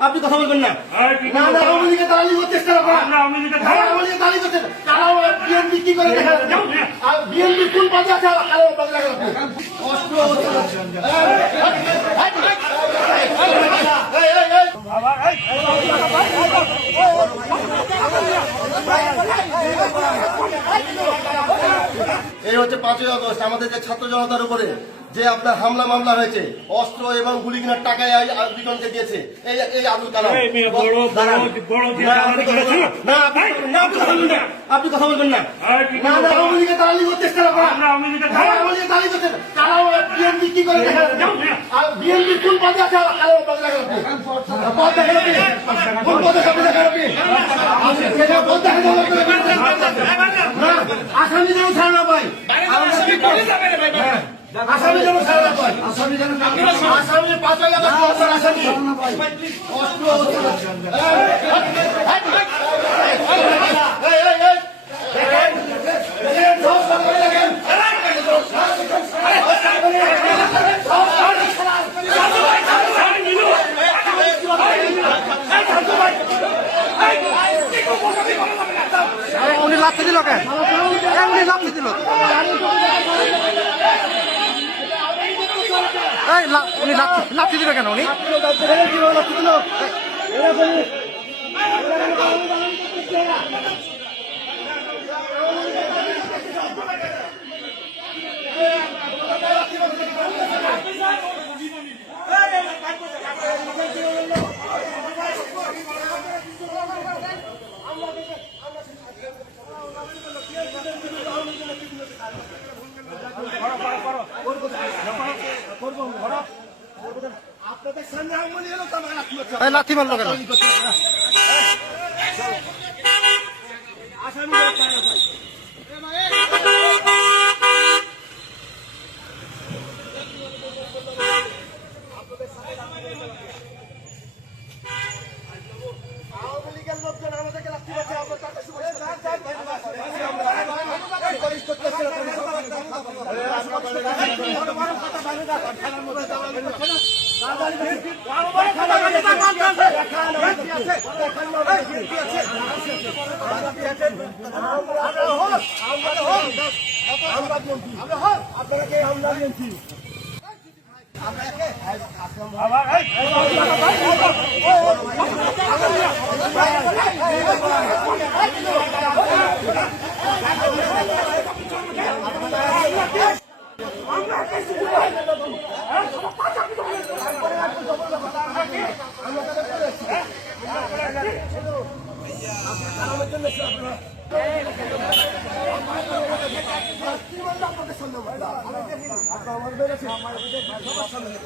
আপনি কথা বলবেন না এই, কি না না করব? আওয়ামী লীগের দালালি করতেছ কেন আপনারা? আওয়ামী লীগের হ্যাঁ, দালালি- আওয়ামী লীগের দালালি করতেন। কারা বিএনপি কি করে দেখা আর বিএনপি কোন আছে আর কারও। এই হচ্ছে পাঁচই আগস্ট আমাদের যে ছাত্র জনতার উপরে যে আপনার হামলা মামলা হয়েছে অস্ত্র এবং গুলি কেনার টাকায় দিয়েছে। এই এই আব্দুল কালাম। আপনি কথা বলবেন না। আওয়ামী লীগের দালালি করতেছ কেন আপনারা? আমরা আওয়ামী লীগের দালালি- আওয়ামী লীগের দালালি করতেন। কারা বিএনপি কি করে দেখা যাচ্ছে? আর বিএনপি কোন পদে আছে? আর কারও পদে দেখা যাচ্ছে? পদ দেখা যাচ্ছে? কোন পদে আপনি? দেখা যাচ্ছে? পদ দেখা আসামি যেন ছাড়া হ্যাঁ, আসামি যেন ছাড়া না পাই আসামি যেন আসামি আগস্ট অস্ত্র আসামি। উনি লাথি দিল কেন? উনি দিল। এই উনি লাথি দিল কেন উনি? আপনাদের মারছে। লাথি মারলো কেন? আসামি যেন ছাড়া না পাই। আওয়ামী লীগের লোকজন আমাদেরকে লাথি মারছে, আমরা তাদের সুপারিশ সুপারিশ করতেছি না কোনো। আপনাকে আমরা সামনে